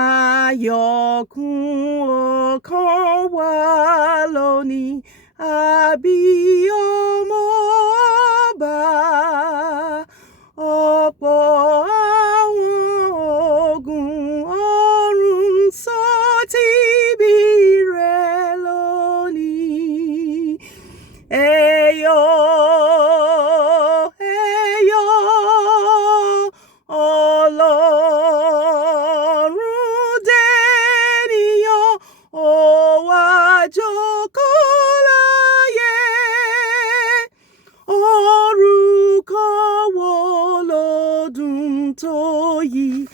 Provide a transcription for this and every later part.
Ayọ̀kún ọkàn wa lónìí, àbí ọmọ ọba. Ọ̀pọ̀ àwọn ogun ọ̀run sọ tìbí rẹ̀ lónìí. Ẹ̀yọ̀, ẹ̀yọ̀, Ọlọ́run dènìyàn, ó wá jókòó láyé. Orúkọ wo ló dùn tó yìí?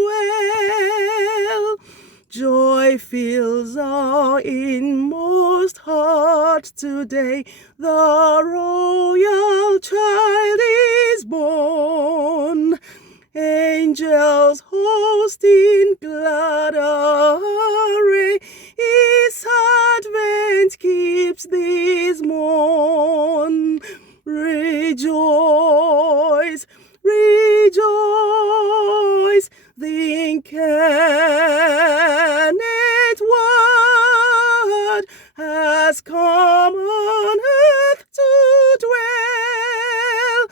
Emmanuel. Joy fills our inmost heart today. The royal child is born. Angels host in glad array. His advent keeps this morn. Rejoice, rejoice, the incarnate Word has come on earth to dwell.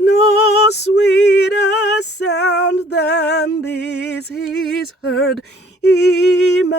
No sweeter sound than this is heard, Emmanuel.